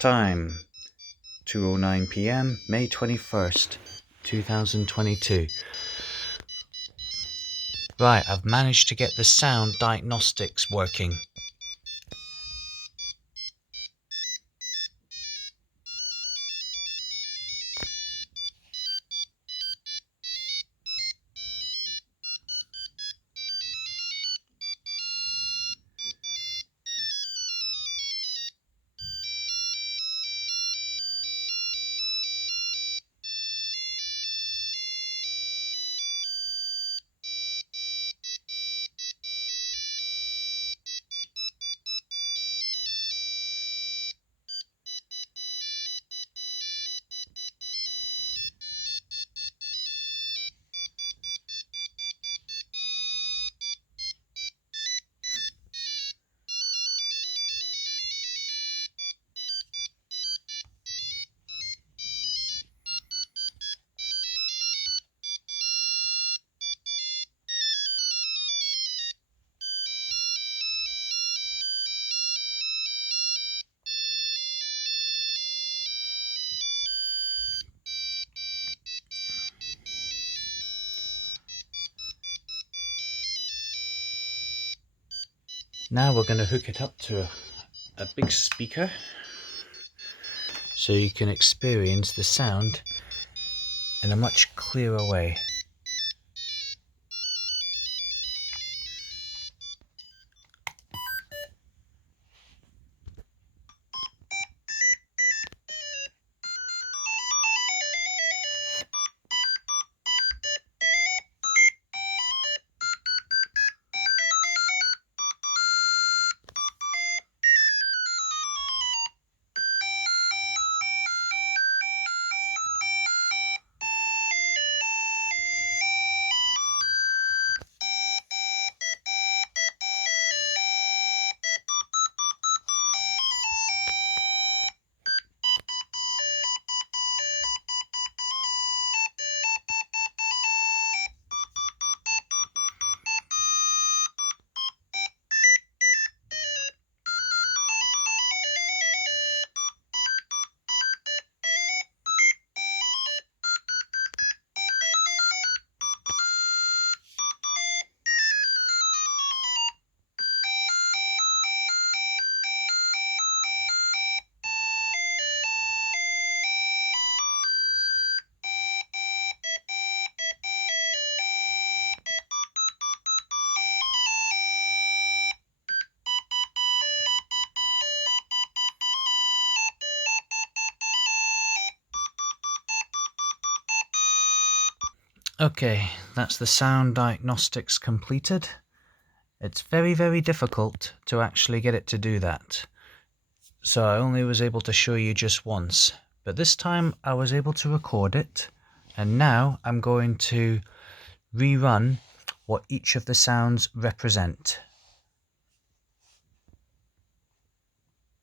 Time 2:09 p.m. May 21st, 2022. Right, I've managed to get the sound diagnostics working. Now we're going to hook it up to a big speaker so you can experience the sound in a much clearer way. Okay, that's the sound diagnostics completed. It's very, very difficult to actually get it to do that. So I only was able to show you just once, but this time I was able to record it, and now I'm going to rerun what each of the sounds represent.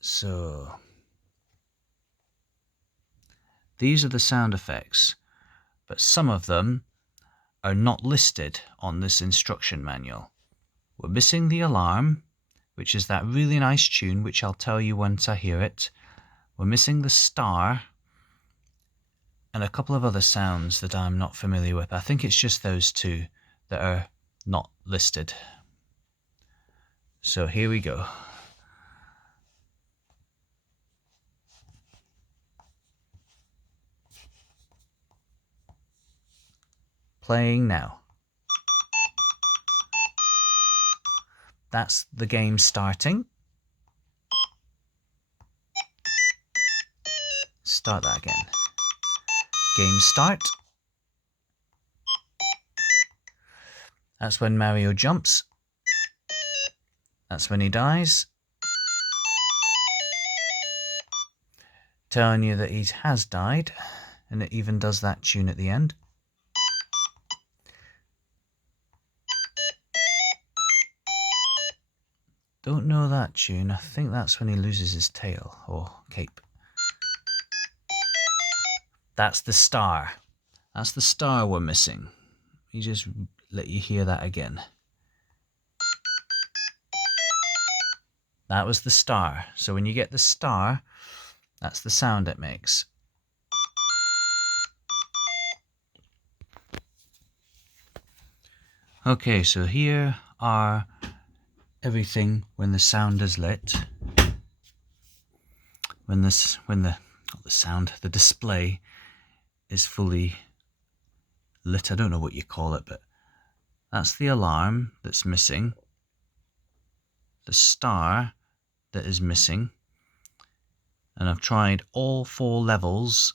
So these are the sound effects, but some of them are not listed on this instruction manual. We're missing the alarm, which is that really nice tune, which I'll tell you once I hear it. We're missing the star and a couple of other sounds that I'm not familiar with. I think it's just those two that are not listed. So here we go. Playing now. That's the game starting. Start that again. Game start. That's when Mario jumps. That's when he dies. Telling you that he has died, and it even does that tune at the end. Don't know that tune. I think that's when he loses his tail or cape. That's the star. That's the star we're missing. Let me just let you hear that again. That was the star. So when you get the star, That's the sound it makes. Okay, so here are everything when the sound is lit. When the display is fully lit. I don't know what you call it, but that's the alarm that's missing. The star that is missing. And I've tried all 4 levels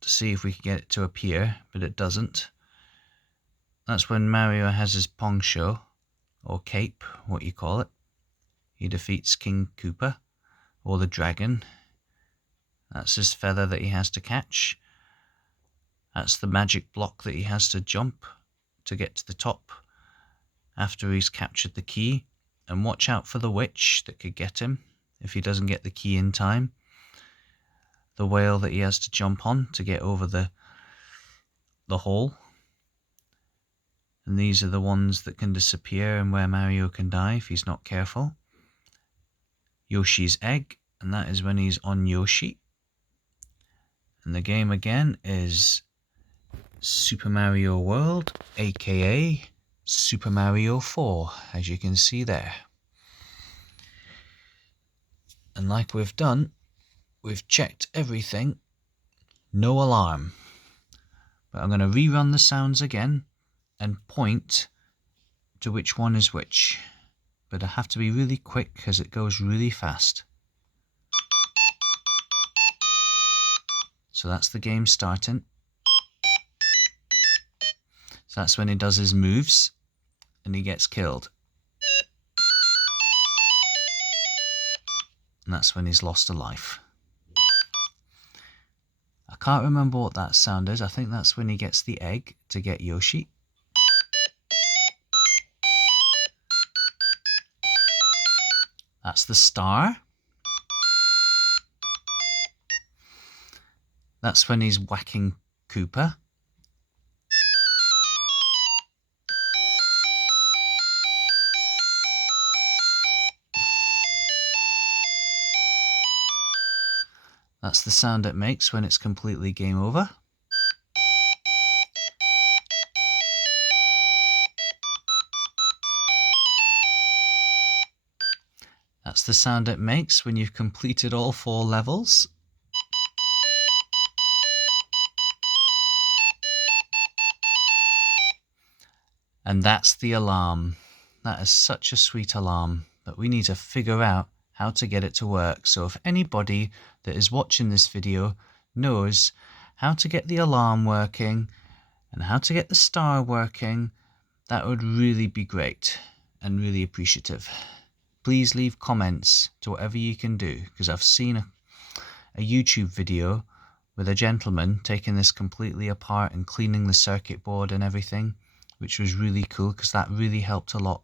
to see if we can get it to appear, but it doesn't. That's when Mario has his Pong show, or cape, what you call it. He defeats King Koopa, or the dragon. That's his feather that he has to catch. That's the magic block that he has to jump to get to the top after he's captured the key. And watch out for the witch that could get him if he doesn't get the key in time. The whale that he has to jump on to get over the hole. And these are the ones that can disappear and where Mario can die if he's not careful. Yoshi's egg, and that is when he's on Yoshi. And the game again is Super Mario World, aka Super Mario 4, as you can see there. And like we've done, we've checked everything. No alarm. But I'm going to rerun the sounds again and point to which one is which. But I have to be really quick because it goes really fast. So that's the game starting. So that's when he does his moves and he gets killed. And that's when he's lost a life. I can't remember what that sound is. I think that's when he gets the egg to get Yoshi. That's the star. That's when he's whacking Koopa. That's the sound it makes when it's completely game over. That's the sound it makes when you've completed all 4 levels. And that's the alarm. That is such a sweet alarm, but we need to figure out how to get it to work. So if anybody that is watching this video knows how to get the alarm working and how to get the star working, that would really be great and really appreciative. Please leave comments to whatever you can do, because I've seen a YouTube video with a gentleman taking this completely apart and cleaning the circuit board and everything, which was really cool because that really helped a lot,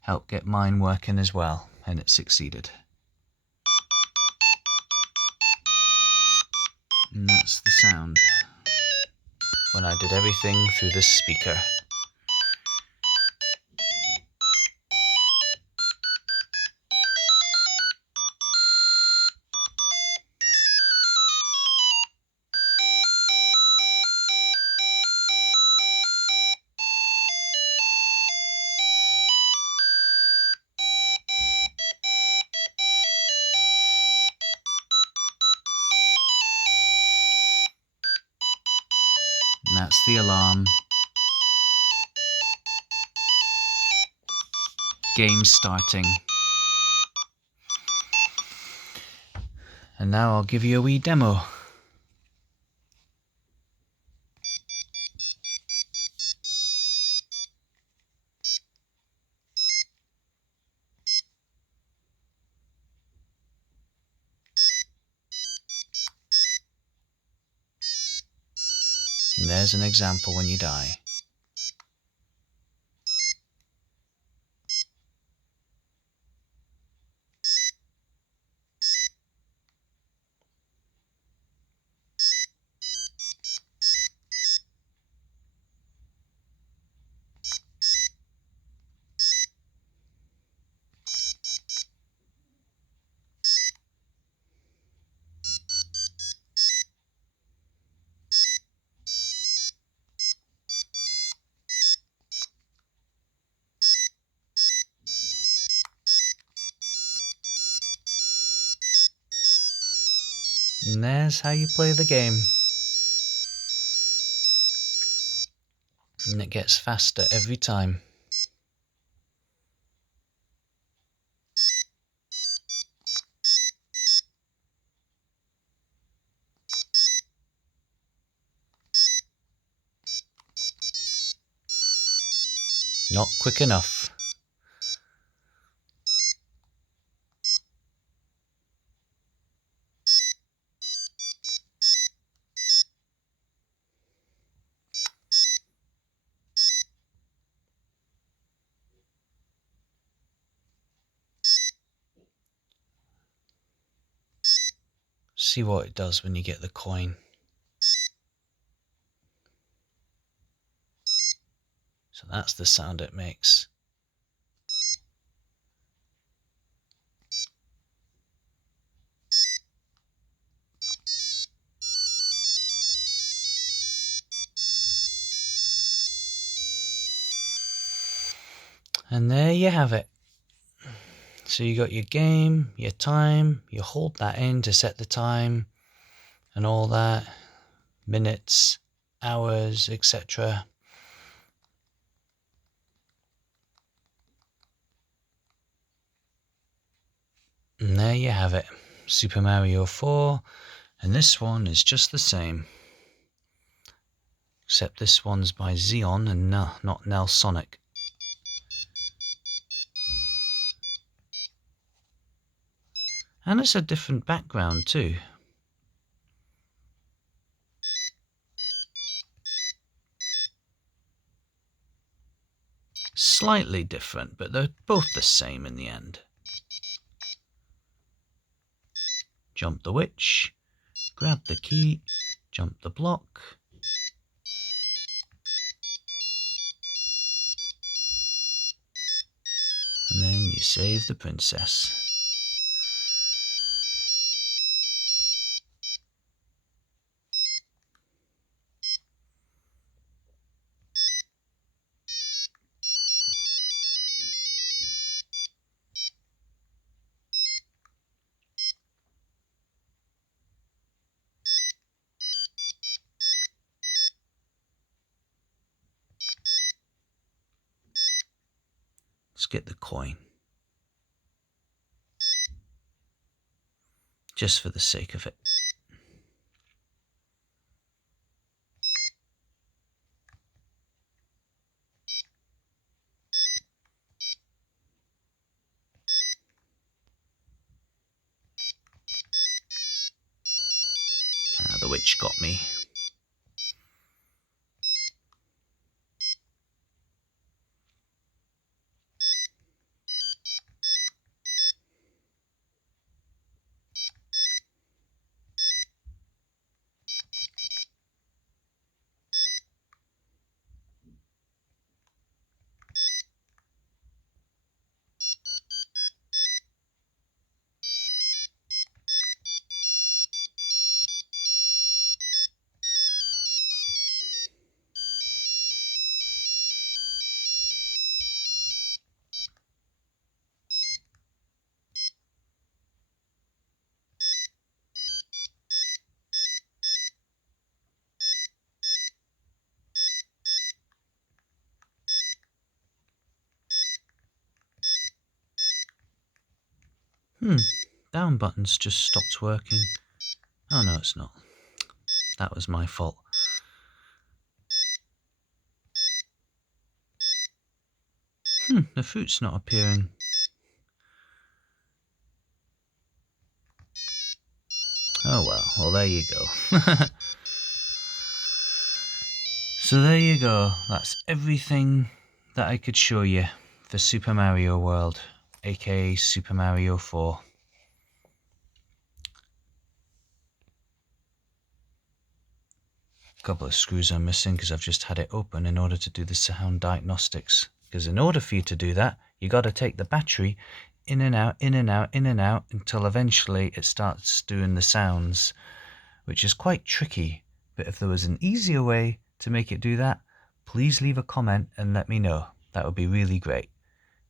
helped get mine working as well, and it succeeded. And that's the sound when I did everything through this speaker. And that's the alarm. Game starting. And now I'll give you a wee demo. And there's an example when you die. And there's how you play the game. And it gets faster every time. Not quick enough. See what it does when you get the coin. So that's the sound it makes. And there you have it. So you got your game, your time, you hold that in to set the time and all that, minutes, hours, etc. And there you have it, Super Mario 4, and this one is just the same. Except this one's by Xeon and not Nelsonic. And it's a different background too. Slightly different, but they're both the same in the end. Jump the witch, grab the key, jump the block. And then you save the princess. Let's get the coin. Just for the sake of it. The witch got me. Down button's just stopped working. Oh no, it's not. That was my fault. The fruit's not appearing. Oh well, there you go. So there you go. That's everything that I could show you for Super Mario World, aka Super Mario 4. A couple of screws are missing because I've just had it open in order to do the sound diagnostics. Because in order for you to do that, you got to take the battery in and out, in and out, in and out until eventually it starts doing the sounds, which is quite tricky. But if there was an easier way to make it do that, please leave a comment and let me know. That would be really great,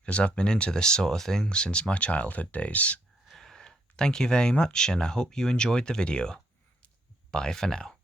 because I've been into this sort of thing since my childhood days. Thank you very much, and I hope you enjoyed the video. Bye for now.